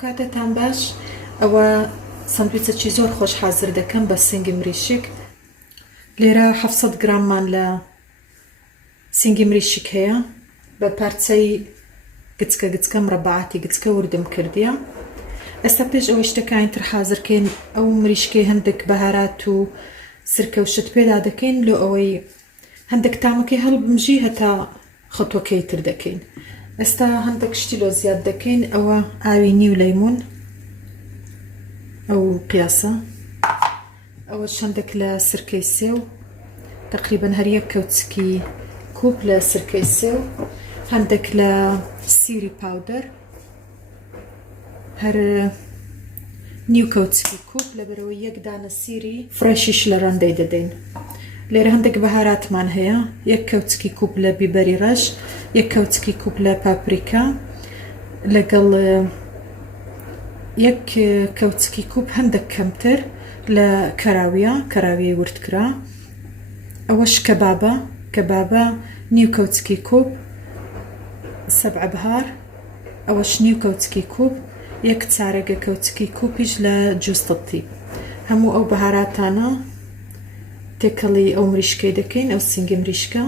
کاتتان باش ئەوە ساندویچێکی زۆر خۆش حازر دەکەم بە سینگی مریشک لێرە 700 گراممان لە سینگی مریشک هەیە بە پارچەی گچکە گچکە مربعاتی گچکە وردم کردیە ئێستا پێش ئەوەی شتەکانی تر حازرکەین ئەو مریشکەی هەندێک بەهارات و سرکە و شت پێدا دەکەین لۆ ئەوەی هەندێک تامەکەی هەڵبمژی هەتا خەتوەکەی تر دەکەین ئێستا هەندێک شتی لۆ زیاد دەکەین ئەوە ئاوی نیو لەیمون ئەو قیاسە ئەوە هەندێک لە سرکەی سێو تقریباً هەر یەک کەوچکی کوب لە سرکەی سێو هەندێک لە سیری پاودەر هەر نیو کەوچکی کوب لەبەرەوەی یەک دانە سیری فرەشیش لە ڕەندەی دەدەین لێرە هەندێک بەهاراتمان هەیە یەک کەوچکی کوب لە بیبەری ڕەش یەک کەوچکی کوب لە پاپریکا لەگەڵ یەک کەوچکی کوب هەندێک کەمتر لە کەراویە وردکرا ئەوەش کەبابە نیو کەوچکی کوب سەبع بهار ئەوەش نیو کەوچکی کوب یەک چارەگە کەوچکی کوپیش لە جوستڵتی هەموو ئەو بەهاراتانە تێکەڵی ئەو مریشکەی دەکەین ئەو سینگی مریشکە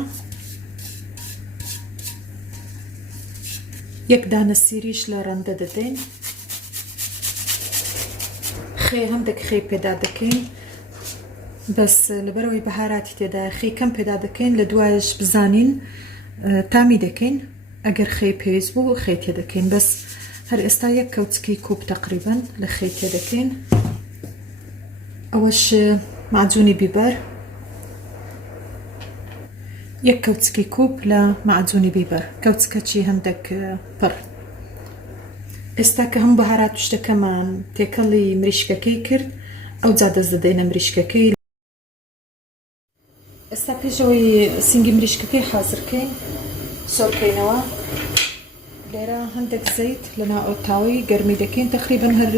یەک دانە سیریش لە ڕەندە دەدەین هەندێک خێ پێدا دەکەین بەس لەبەرەوەی بەهاراتی تێدا خێ کەم پێدا دەکەین لە دوایش بزانین تامی دەکەین ئەگەر خێ پێویست بوو خێ تێ دەکەین بەس هەر ئێستا یەک کەوچکی کوب تقریباً لە خێ تێ دەکەین ئەوەش معجونی بیبەر یەک کەوچکی کوب لە معجونی بیبەر کەوچکەچی هەندێک پڕ ئێستا کە هەموو بەهارات شتەکەمان تێکەڵی مریشکەکەی کرد ئەو جا دەست دەدەینە مریشکەکەی ئێستا پێشەوەی سینگی مریشکەکەی حازرکەین سۆرکەینەوە لێرە هەندێک زەیت لەناو ئەو تاوەی گەرمی دەکەین تقریباً هەر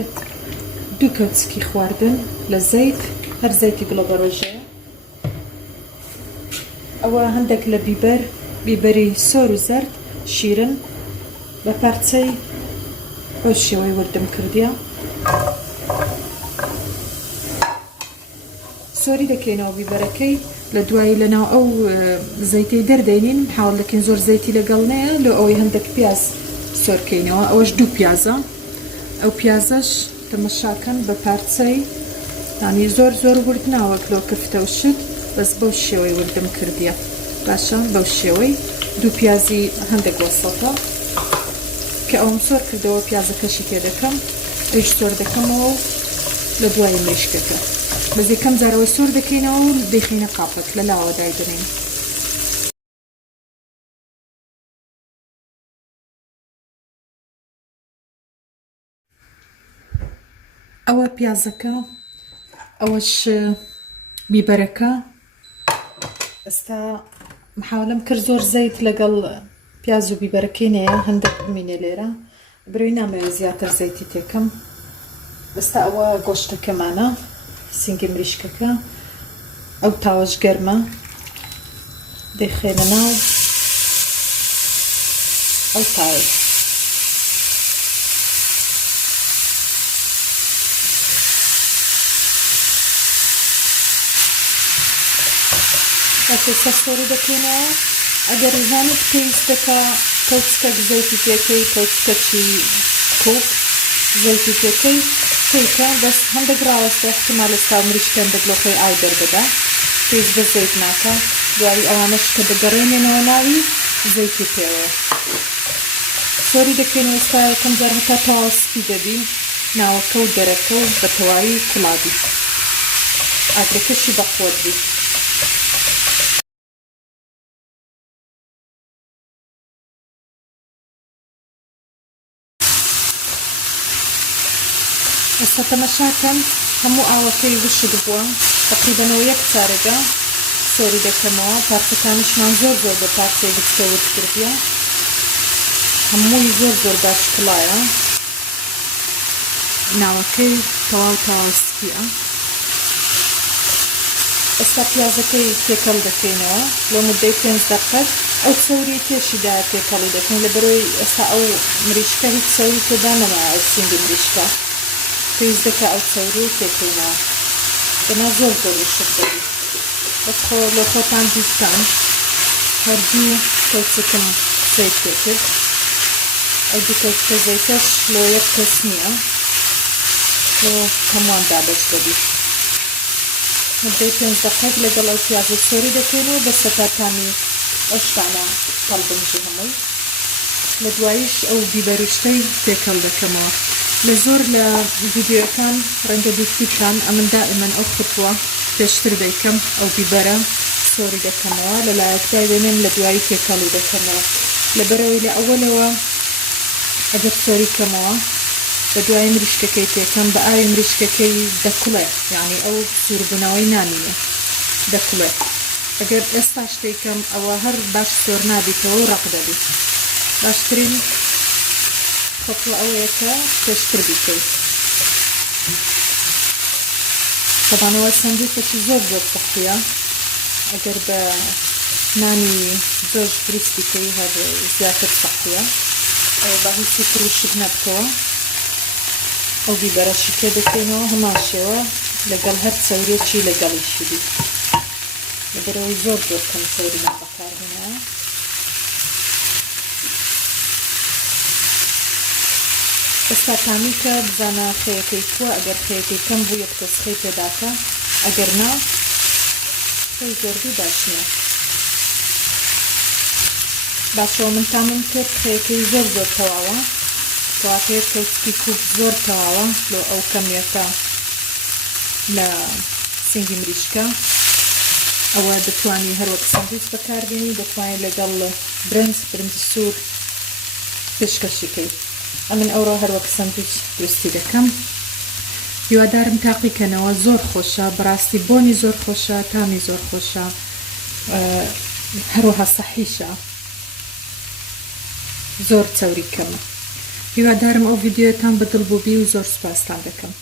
2 کەوچکی خواردن لە زەیت هەر زەیتی گڵۆبەڕۆژەیە ئەوە هەندێک لە بیبەری سۆر و زەرد شیرن بە پارچەی ئەو شێوەی وردم کردیە سۆری دەکەینەوە بیبەرەکەی لە دوایی لەناو ئەو زەیتەی دەردەینین حاڵ دەکەین زۆر زەیتی لەگەڵ نەیە لە ئەوەی هەندێک پیاز سۆرکەینەوە ئەوەش 2 پیازە ئەو پیازەش تەمەشاکەن بە پارچەی یانی زۆر ورد ناوە کلۆ کفتە و شت بەس بەو شێوەی وردم کردیە باشە بەو شێوەی 2 پیازی هەندێک وەسەڵتە کە ئەوم سۆر کردەوە پیازەکەشی تێ دەکەم ئەویش سۆر دەکەمەوە لە دوای مریشکەکە بەس یەکەم جارەوەی سۆر دەکەینەوە و دەیخینە قاپەک لە لاوە دایدنین ئەوە پیازەکە ئەوەش بیبەرەکە ئێستا محاولەم کرد زۆر زەیت لەگەڵ پیاز و بیبەرەکەی نەیە هەندێک بمینێ لێرە برۆی نامەوێت زیاتر زەیتی تێکەم ئێستا ئەوە گۆشتەکەمانە سینگی مریشکەکە ئەو تاوەش گەرمە دەیخێنە ناو ئەو تاوەی ئێستا سۆری دەکەینەوە ئەگەر زانت پێویستەکە کەوچکەک زەیتی پێکەی کەوچکەچی کوب زەیتی پێکەی پێکە بەس هەندێک ڕاوەستە احتیمال ئێستا مریشکە هەندێک لۆخەی ئاو دەردەدا پێویست بە زەیت ناکە دوایی ئەوانەش کە دەگەڕێنێنەوە ناوی زەیتی پێوە سۆری دەکەینەوە ئێستا یەکەم جار هەتا تەواو سپی دەبی ناوەکە و دەرەکە و بە تەواوی کوڵابی ئاگرەکەشی بەخۆت بی ئێستا تەمەشاکەن هەموو ئاوەکەی وشک بووە تقریبەنەوە یەک چارەگە سۆری دەکەمەوە پارچەکانیشمان زۆر بە پارچەی گچکە ورد کردیە هەمووی زۆر باش کڵایە ناوەکەی تەواو سپیە ئێستا پیازەکەی تێکەڵ دەکەینەوە لە مدەی 5 دقەت ئەو سەوری تێشیدا تێکەڵی دەکەین لە بەرەوەی ئێستا ئەو مریشکە هیچ سەوری تێدا نەمایە ئەو سینگی مریشکە پێویست دەکە ئەو سەوری تێکەینەوە بەنا زۆر وشک دەبی بەس لە خۆتان بیستان هەردوو کەوچکم زەیت پێکرد ئەو دوو کەوچکە زەیتەش لۆ یەک کەس نییە لۆ هەموواندا بەش دەبی مدەی 5 دقەت لەگەڵ ئەو پیازە سۆری دەکەینەوە بە سەپاتانی ئەو شتانە هەڵبنجی هەمووی لە دواییش ئەو بیبەریشتەی تێکەڵ دەکەمەوە لە زۆر لە ڤیدیۆکان ڕەنگە بیستیتان ئەمن دائیمەن ئەو خطوە پێشتر دەیکەم ئەو بیبەرە سۆری دەکەمەوە لەلایەکدای وێنێم لە دوایی تێکەڵی دەکەمەوە لەبەرەوەی لە ئەوەلەوە ئەگەر سۆری کەمەوە بە دوای مریشکەکەی تێکەم بە ئاوی مریشکەکەی دەکوڵێ یعنی ئەو سووربوونەوەی نامینێ دەکوڵێ ئەگەر ئێستا شتێکەم ئەوە هەر باش سۆر نابیتەوە و ڕق دەبیت باشترین خطوە ئەوەیە کە پێشتر بیکەیت تەبانەوە سەندویچێکی زۆر سەختیە ئەگەر بە نانی بەش دروست بیکەی هەر زیاتر سەختیە ئەوە بە هیچی تروشت نەبکەوە ئەو بیبەرەشی پێ دەکەینەوە هەمان شێوە لەگەڵ هەر چەورێکی لەگەڵیشی بی لەبەرەوەی زۆر کەم چەوری نابەکارهێنەوە ئێستا تامیکە بزانە خەیەکەی کووە ئەگەر خەیەکەی کەم بوو یەک تەسخەی پێداکە ئەگەر نا خەی زۆربی باش نییە باشەوە من تامم کرد خەیەکەی زۆر تەواوە کەواتەیە کەوتکی کوب زۆر تەواوە لۆ ئەو کەمیەکە لە سینگی مریشکە ئەوە دەتوانی هەروەک سەندویچ بەکاربێنی دەتوانێت لەگەڵ برنج سوور پێشکەشیکەی ئەمن ئەوڕۆ هەروەک سەندویچ دروستی دەکەم هیوادارم تاقیکەنەوە زۆر خۆشە بەڕاستی بۆنی زۆر خۆشە تامی زۆر خۆشە هەروەها سەحیشە زۆر چەوری کەمە هیوادارم ئەو ڤیدیۆتان بەدڵ بووبی و زۆر سوپاستان دەکەم